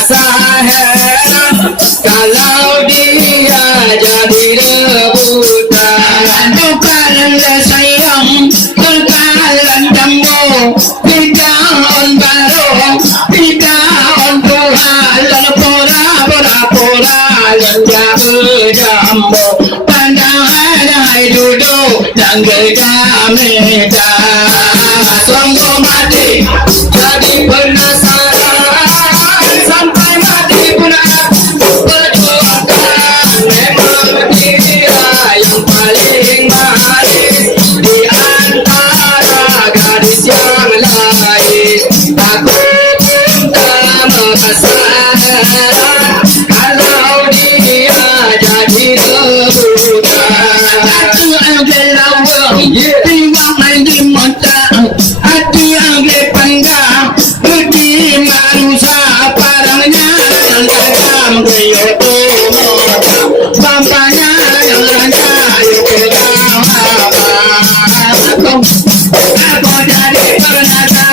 merasa heran kalau dia jadi rebutan. Bukan sayang terkalan jambu, tidak on baru, tidak on Tuhan, pura-pura lenja berjambu. Pandai duduk dan gejam meja, sungguh mati jadi penasaran, sampai mati pun aku perjuangkan. Memang dia yang paling manis di antara gadis yang lain. Aku pun tak merasa heran kalau dia jadi rebutan. Hati angge lawa, timbang main di mata. Hati angge pandang, di manusia parangnya yang tajam keyoto. Pampanya yang lancar kegawa. Aku jadi penasaran.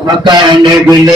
Maka anda bila